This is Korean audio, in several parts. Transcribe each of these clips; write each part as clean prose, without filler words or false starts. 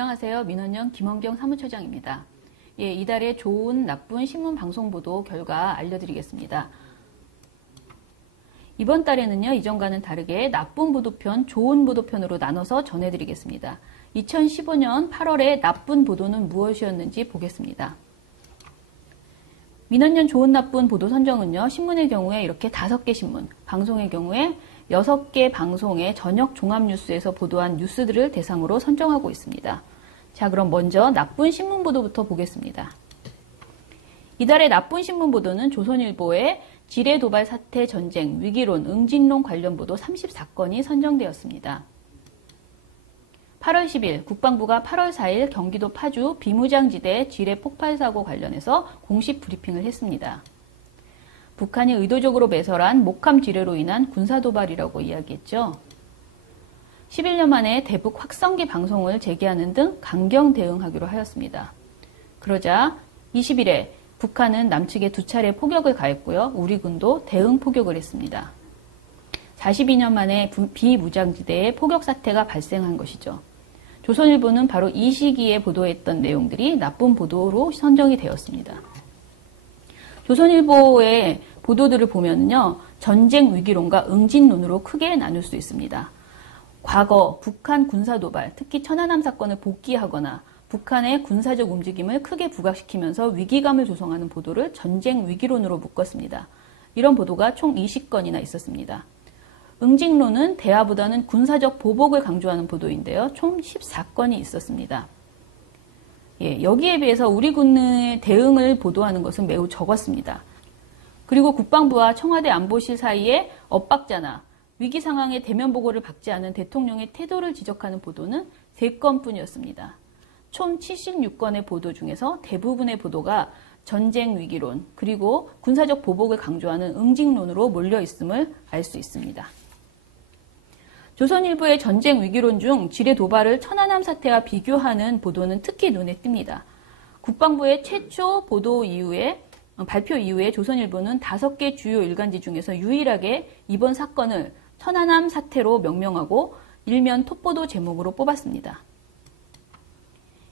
안녕하세요. 민원연 김원경 사무처장입니다. 이달의 좋은, 나쁜 신문 방송 보도 결과 알려드리겠습니다. 이번 달에는요, 이전과는 다르게 나쁜 보도편, 좋은 보도편으로 나눠서 전해드리겠습니다. 2015년 8월에 나쁜 보도는 무엇이었는지 보겠습니다. 민원연 좋은, 나쁜 보도 선정은요, 신문의 경우에 이렇게 5개 신문, 방송의 경우에 6개 방송의 저녁 종합뉴스에서 보도한 뉴스들을 대상으로 선정하고 있습니다. 자, 그럼 먼저 나쁜 신문 보도부터 보겠습니다. 이달의 나쁜 신문 보도는 조선일보의 지뢰 도발 사태 전쟁, 위기론, 응징론 관련 보도 34건이 선정되었습니다. 8월 10일 국방부가 8월 4일 경기도 파주 비무장지대 지뢰 폭발 사고 관련해서 공식 브리핑을 했습니다. 북한이 의도적으로 매설한 목함 지뢰로 인한 군사도발이라고 이야기했죠. 11년 만에 대북 확성기 방송을 재개하는 등 강경 대응하기로 하였습니다. 그러자 20일에 북한은 남측에 2차례 포격을 가했고요. 우리 군도 대응 포격을 했습니다. 42년 만에 비무장지대에 포격 사태가 발생한 것이죠. 조선일보는 바로 이 시기에 보도했던 내용들이 나쁜 보도로 선정이 되었습니다. 조선일보의 보도들을 보면요, 전쟁 위기론과 응징론으로 크게 나눌 수 있습니다. 과거 북한 군사도발, 특히 천안함 사건을 복귀하거나 북한의 군사적 움직임을 크게 부각시키면서 위기감을 조성하는 보도를 전쟁 위기론으로 묶었습니다. 이런 보도가 총 20건이나 있었습니다. 응징론은 대화보다는 군사적 보복을 강조하는 보도인데요. 총 14건이 있었습니다. 여기에 비해서 우리 군의 대응을 보도하는 것은 매우 적었습니다. 그리고 국방부와 청와대 안보실 사이에 엇박자나 위기 상황에 대면 보고를 받지 않은 대통령의 태도를 지적하는 보도는 3건뿐이었습니다. 총 76건의 보도 중에서 대부분의 보도가 전쟁 위기론 그리고 군사적 보복을 강조하는 응징론으로 몰려있음을 알 수 있습니다. 조선일보의 전쟁 위기론 중 지뢰 도발을 천안함 사태와 비교하는 보도는 특히 눈에 띕니다. 국방부의 최초 발표 이후에 조선일보는 5개 주요 일간지 중에서 유일하게 이번 사건을 천안함 사태로 명명하고 일면 톱보도 제목으로 뽑았습니다.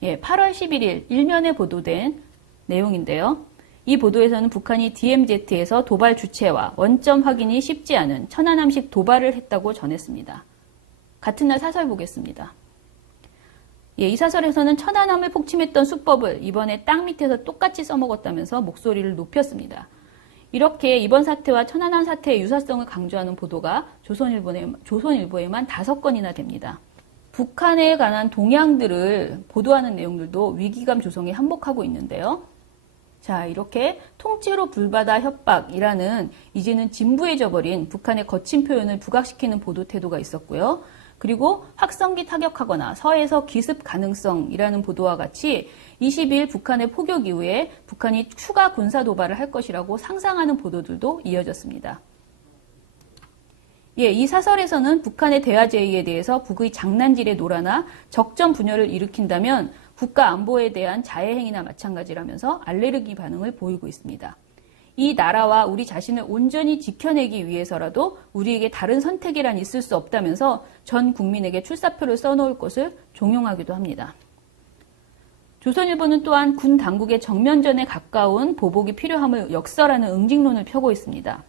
8월 11일 일면에 보도된 내용인데요. 이 보도에서는 북한이 DMZ에서 도발 주체와 원점 확인이 쉽지 않은 천안함식 도발을 했다고 전했습니다. 같은 날 사설 보겠습니다. 이 사설에서는 천안함을 폭침했던 수법을 이번에 땅 밑에서 똑같이 써먹었다면서 목소리를 높였습니다. 이렇게 이번 사태와 천안함 사태의 유사성을 강조하는 보도가 조선일보에만 5건이나 됩니다. 북한에 관한 동향들을 보도하는 내용들도 위기감 조성에 한몫하고 있는데요. 자, 이렇게 통째로 불바다 협박이라는 이제는 진부해져 버린 북한의 거친 표현을 부각시키는 보도 태도가 있었고요. 그리고 확성기 타격하거나 서해에서 기습 가능성이라는 보도와 같이 20일 북한의 포격 이후에 북한이 추가 군사 도발을 할 것이라고 상상하는 보도들도 이어졌습니다. 이 사설에서는 북한의 대화 제의에 대해서 북의 장난질에 놀아나 적정 분열을 일으킨다면 국가 안보에 대한 자해 행위나 마찬가지라면서 알레르기 반응을 보이고 있습니다. 이 나라와 우리 자신을 온전히 지켜내기 위해서라도 우리에게 다른 선택이란 있을 수 없다면서 전 국민에게 출사표를 써놓을 것을 종용하기도 합니다. 조선일보는 또한 군 당국의 정면전에 가까운 보복이 필요함을 역설하는 응징론을 펴고 있습니다.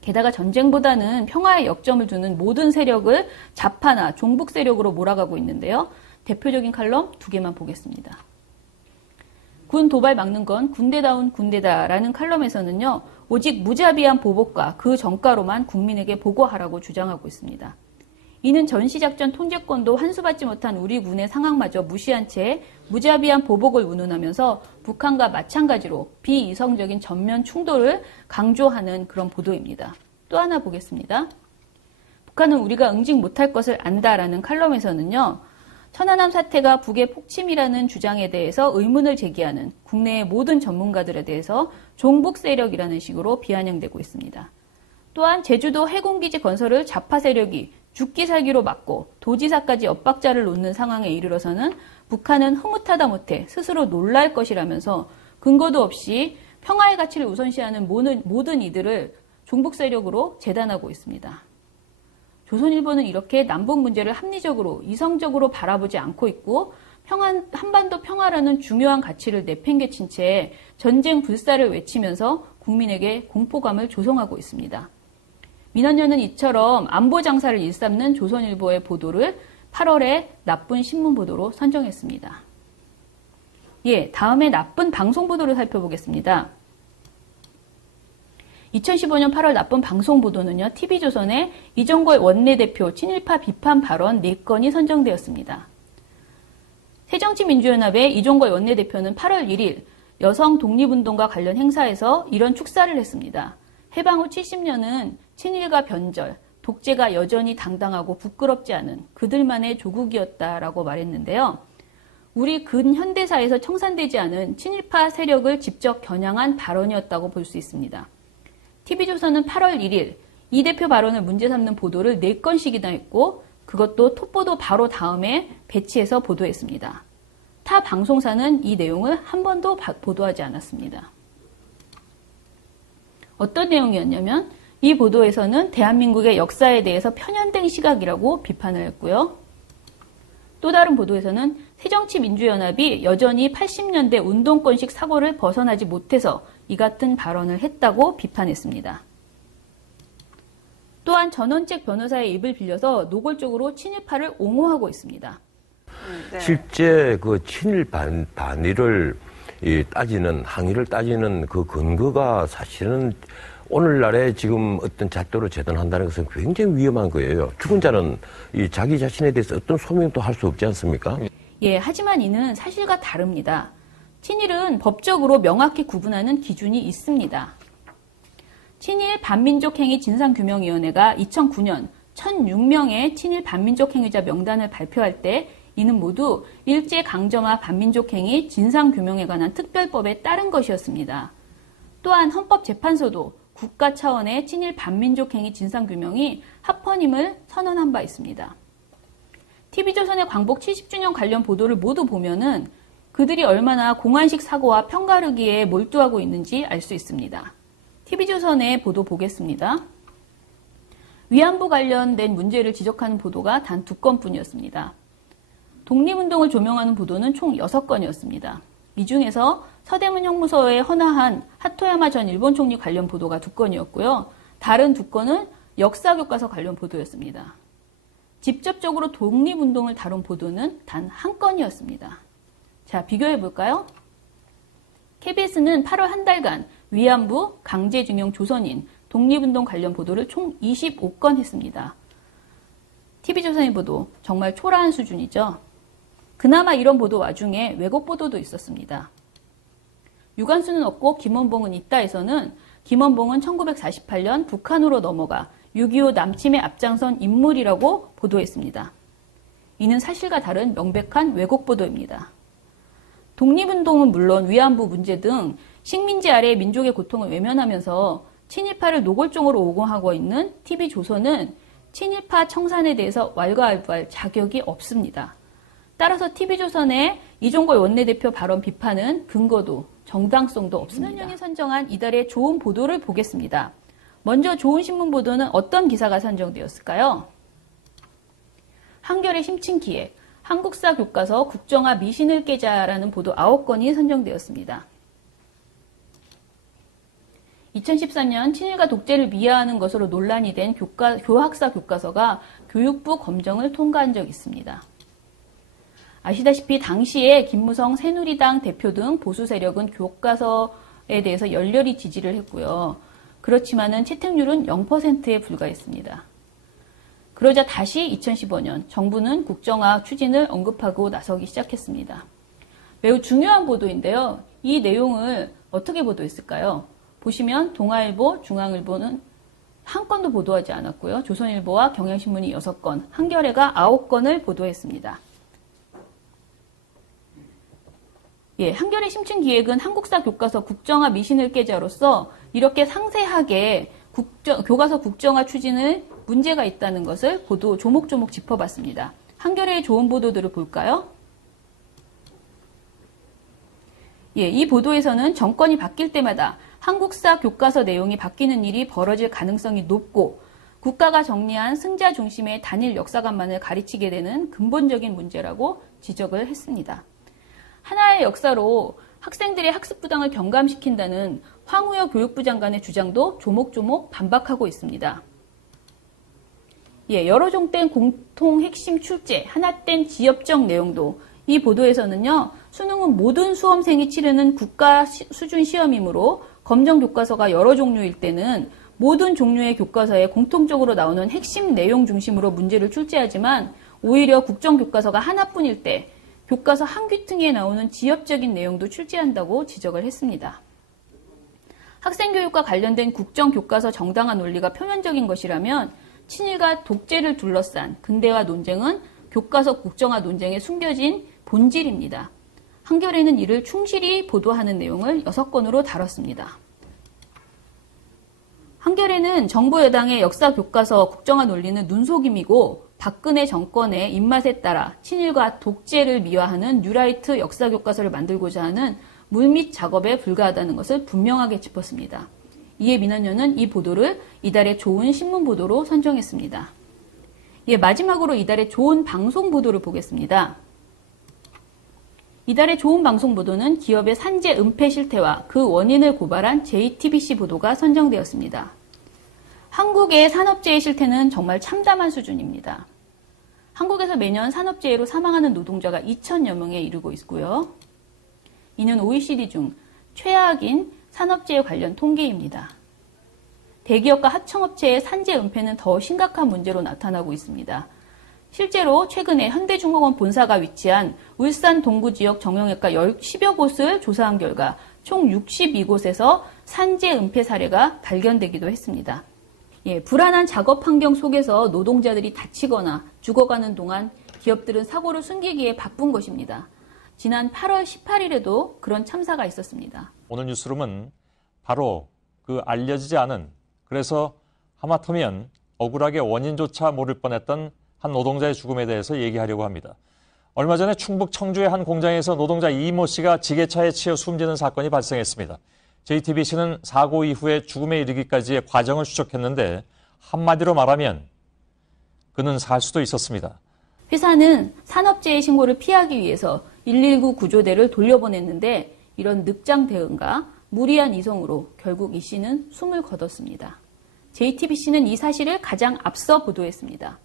게다가 전쟁보다는 평화에 역점을 두는 모든 세력을 좌파나 종북 세력으로 몰아가고 있는데요. 대표적인 칼럼 2개만 보겠습니다. 군 도발 막는 건 군대다운 군대다라는 칼럼에서는요, 오직 무자비한 보복과 그 정가로만 국민에게 보고하라고 주장하고 있습니다. 이는 전시작전 통제권도 환수받지 못한 우리 군의 상황마저 무시한 채 무자비한 보복을 운운하면서 북한과 마찬가지로 비이성적인 전면 충돌을 강조하는 그런 보도입니다. 또 하나 보겠습니다. 북한은 우리가 응징 못할 것을 안다라는 칼럼에서는요, 천안함 사태가 북의 폭침이라는 주장에 대해서 의문을 제기하는 국내의 모든 전문가들에 대해서 종북 세력이라는 식으로 비아냥되고 있습니다. 또한 제주도 해군기지 건설을 좌파 세력이 죽기 살기로 막고 도지사까지 엇박자를 놓는 상황에 이르러서는 북한은 흐뭇하다 못해 스스로 놀랄 것이라면서 근거도 없이 평화의 가치를 우선시하는 모든 이들을 종북 세력으로 재단하고 있습니다. 조선일보는 이렇게 남북 문제를 합리적으로 이성적으로 바라보지 않고 있고 한반도 평화라는 중요한 가치를 내팽개친 채 전쟁 불사를 외치면서 국민에게 공포감을 조성하고 있습니다. 민원연은 이처럼 안보 장사를 일삼는 조선일보의 보도를 8월에 나쁜 신문 보도로 선정했습니다. 다음에 나쁜 방송 보도를 살펴보겠습니다. 2015년 8월 나쁜 방송 보도는요, TV조선의 이종걸 원내대표 친일파 비판 발언 4건이 선정되었습니다. 새정치민주연합의 이종걸 원내대표는 8월 1일 여성 독립운동과 관련 행사에서 이런 축사를 했습니다. 해방 후 70년은 친일과 변절, 독재가 여전히 당당하고 부끄럽지 않은 그들만의 조국이었다라고 말했는데요. 우리 근현대사에서 청산되지 않은 친일파 세력을 직접 겨냥한 발언이었다고 볼 수 있습니다. TV조선은 8월 1일 이 대표 발언을 문제 삼는 보도를 4건씩이나 했고 그것도 톱보도 바로 다음에 배치해서 보도했습니다. 타 방송사는 이 내용을 한 번도 보도하지 않았습니다. 어떤 내용이었냐면 이 보도에서는 대한민국의 역사에 대해서 편향된 시각이라고 비판을 했고요. 또 다른 보도에서는 새정치민주연합이 여전히 80년대 운동권식 사고를 벗어나지 못해서 이 같은 발언을 했다고 비판했습니다. 또한 전원책 변호사의 입을 빌려서 노골적으로 친일파를 옹호하고 있습니다. 네. 실제 그 친일 반일을 항의를 따지는 그 근거가 사실은 오늘날에 지금 어떤 잣대로 재단한다는 것은 굉장히 위험한 거예요. 죽은 자는 자기 자신에 대해서 어떤 소명도 할 수 없지 않습니까? 하지만 이는 사실과 다릅니다. 친일은 법적으로 명확히 구분하는 기준이 있습니다. 친일 반민족행위 진상규명위원회가 2009년 1006명의 친일 반민족행위자 명단을 발표할 때 이는 모두 일제강점화 반민족행위 진상규명에 관한 특별법에 따른 것이었습니다. 또한 헌법재판소도 국가 차원의 친일 반민족행위 진상규명이 합헌임을 선언한 바 있습니다. TV조선의 광복 70주년 관련 보도를 모두 보면은 그들이 얼마나 공안식 사고와 편가르기에 몰두하고 있는지 알 수 있습니다. TV조선의 보도 보겠습니다. 위안부 관련된 문제를 지적하는 보도가 단 2건뿐이었습니다. 독립운동을 조명하는 보도는 총 6건이었습니다. 이 중에서 서대문 형무소에 헌화한 하토야마 전 일본 총리 관련 보도가 2건이었고요. 다른 2건은 역사교과서 관련 보도였습니다. 직접적으로 독립운동을 다룬 보도는 단 1건이었습니다. 자, 비교해 볼까요? KBS는 8월 한 달간 위안부, 강제징용 조선인, 독립운동 관련 보도를 총 25건 했습니다. TV조선의 보도 정말 초라한 수준이죠. 그나마 이런 보도 와중에 왜곡 보도도 있었습니다. 유관수는 없고 김원봉은 있다에서는 김원봉은 1948년 북한으로 넘어가 6.25 남침에 앞장선 인물이라고 보도했습니다. 이는 사실과 다른 명백한 왜곡 보도입니다. 독립운동은 물론 위안부 문제 등 식민지 아래 민족의 고통을 외면하면서 친일파를 노골적으로 옹호하고 있는 TV조선은 친일파 청산에 대해서 왈가왈부할 자격이 없습니다. 따라서 TV조선의 이종걸 원내대표 발언 비판은 근거도 정당성도 없습니다. 민원연이 선정한 이달의 좋은 보도를 보겠습니다. 먼저 좋은 신문 보도는 어떤 기사가 선정되었을까요? 한겨레 심층기획, 한국사 교과서 국정화 미신을 깨자라는 보도 9건이 선정되었습니다. 2013년 친일과 독재를 미화하는 것으로 논란이 된 교학사 교과서가 교육부 검정을 통과한 적이 있습니다. 아시다시피 당시에 김무성 새누리당 대표 등 보수 세력은 교과서에 대해서 열렬히 지지를 했고요. 그렇지만은 채택률은 0%에 불과했습니다. 그러자 다시 2015년 정부는 국정화 추진을 언급하고 나서기 시작했습니다. 매우 중요한 보도인데요. 이 내용을 어떻게 보도했을까요? 보시면 동아일보, 중앙일보는 한 건도 보도하지 않았고요. 조선일보와 경향신문이 6건, 한겨레가 9건을 보도했습니다. 한겨레 심층기획은 한국사 교과서 국정화 미신을 깨자로서 이렇게 상세하게 교과서 국정화 추진을 문제가 있다는 것을 보도 조목조목 짚어봤습니다. 한겨레의 좋은 보도들을 볼까요? 이 보도에서는 정권이 바뀔 때마다 한국사 교과서 내용이 바뀌는 일이 벌어질 가능성이 높고 국가가 정리한 승자 중심의 단일 역사관만을 가르치게 되는 근본적인 문제라고 지적을 했습니다. 하나의 역사로 학생들의 학습 부당을 경감시킨다는 황우여 교육부 장관의 주장도 조목조목 반박하고 있습니다. 여러 종된 공통 핵심 출제, 하나된 지엽적 내용도 이 보도에서는요, 수능은 모든 수험생이 치르는 국가 수준 시험이므로 검정 교과서가 여러 종류일 때는 모든 종류의 교과서에 공통적으로 나오는 핵심 내용 중심으로 문제를 출제하지만 오히려 국정교과서가 하나뿐일 때 교과서 한 귀퉁이에 나오는 지엽적인 내용도 출제한다고 지적을 했습니다. 학생교육과 관련된 국정교과서 정당화 논리가 표면적인 것이라면 친일과 독재를 둘러싼 근대화 논쟁은 교과서 국정화 논쟁에 숨겨진 본질입니다. 한겨레는 이를 충실히 보도하는 내용을 6건으로 다뤘습니다. 한겨레는 정부 여당의 역사 교과서 국정화 논리는 눈속임이고 박근혜 정권의 입맛에 따라 친일과 독재를 미화하는 뉴라이트 역사 교과서를 만들고자 하는 물밑 작업에 불과하다는 것을 분명하게 짚었습니다. 이에 민원연은 이 보도를 이달의 좋은 신문 보도로 선정했습니다. 마지막으로 이달의 좋은 방송 보도를 보겠습니다. 이달의 좋은 방송 보도는 기업의 산재 은폐 실태와 그 원인을 고발한 JTBC 보도가 선정되었습니다. 한국의 산업재해 실태는 정말 참담한 수준입니다. 한국에서 매년 산업재해로 사망하는 노동자가 2천여 명에 이르고 있고요. 이는 OECD 중 최악인 산업재해 관련 통계입니다. 대기업과 하청업체의 산재 은폐는 더 심각한 문제로 나타나고 있습니다. 실제로 최근에 현대중공업 본사가 위치한 울산 동구 지역 정형외과 10여 곳을 조사한 결과 총 62곳에서 산재 은폐 사례가 발견되기도 했습니다. 불안한 작업 환경 속에서 노동자들이 다치거나 죽어가는 동안 기업들은 사고를 숨기기에 바쁜 것입니다. 지난 8월 18일에도 그런 참사가 있었습니다. 오늘 뉴스룸은 바로 그 알려지지 않은, 그래서 하마터면 억울하게 원인조차 모를 뻔했던 한 노동자의 죽음에 대해서 얘기하려고 합니다. 얼마 전에 충북 청주의 한 공장에서 노동자 이모 씨가 지게차에 치여 숨지는 사건이 발생했습니다. JTBC는 사고 이후에 죽음에 이르기까지의 과정을 추적했는데 한마디로 말하면 그는 살 수도 있었습니다. 회사는 산업재해 신고를 피하기 위해서 119 구조대를 돌려보냈는데 이런 늑장 대응과 무리한 이송으로 결국 이 씨는 숨을 거뒀습니다. JTBC는 이 사실을 가장 앞서 보도했습니다.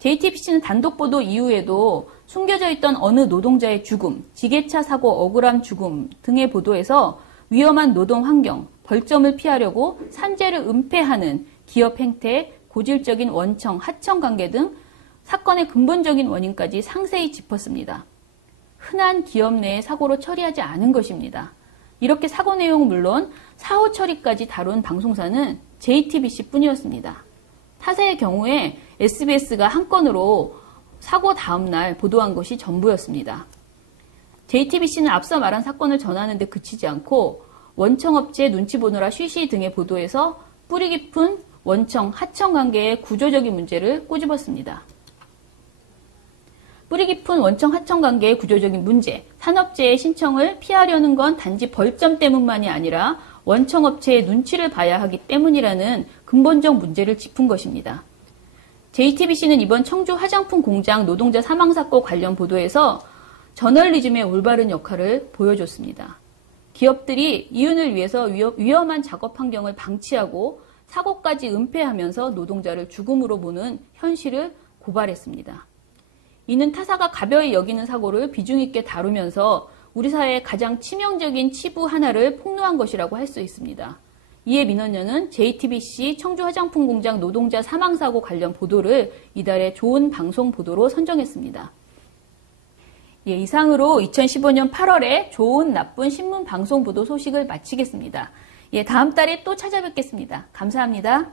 JTBC는 단독 보도 이후에도 숨겨져 있던 어느 노동자의 죽음, 지게차 사고 억울함 죽음 등의 보도에서 위험한 노동 환경, 벌점을 피하려고 산재를 은폐하는 기업 행태, 고질적인 원청, 하청 관계 등 사건의 근본적인 원인까지 상세히 짚었습니다. 흔한 기업 내의 사고로 처리하지 않은 것입니다. 이렇게 사고 내용은 물론 사후 처리까지 다룬 방송사는 JTBC뿐이었습니다. 타사의 경우에 SBS가 한 건으로 사고 다음날 보도한 것이 전부였습니다. JTBC는 앞서 말한 사건을 전하는 데 그치지 않고 원청업체 눈치 보느라 쉬쉬 등의 보도에서 뿌리 깊은 원청, 하청 관계의 구조적인 문제를 꼬집었습니다. 뿌리 깊은 원청, 하청 관계의 구조적인 문제, 산업재해 신청을 피하려는 건 단지 벌점 때문만이 아니라 원청업체의 눈치를 봐야 하기 때문이라는 근본적 문제를 짚은 것입니다. JTBC는 이번 청주 화장품 공장 노동자 사망사건 관련 보도에서 저널리즘의 올바른 역할을 보여줬습니다. 기업들이 이윤을 위해서 위험한 작업 환경을 방치하고 사고까지 은폐하면서 노동자를 죽음으로 보는 현실을 고발했습니다. 이는 타사가 가벼이 여기는 사고를 비중 있게 다루면서 우리 사회의 가장 치명적인 치부 하나를 폭로한 것이라고 할 수 있습니다. 이에 민원연은 JTBC 청주 화장품 공장 노동자 사망사고 관련 보도를 이달의 좋은 방송 보도로 선정했습니다. 이상으로 2015년 8월에 좋은 나쁜 신문 방송 보도 소식을 마치겠습니다. 다음 달에 또 찾아뵙겠습니다. 감사합니다.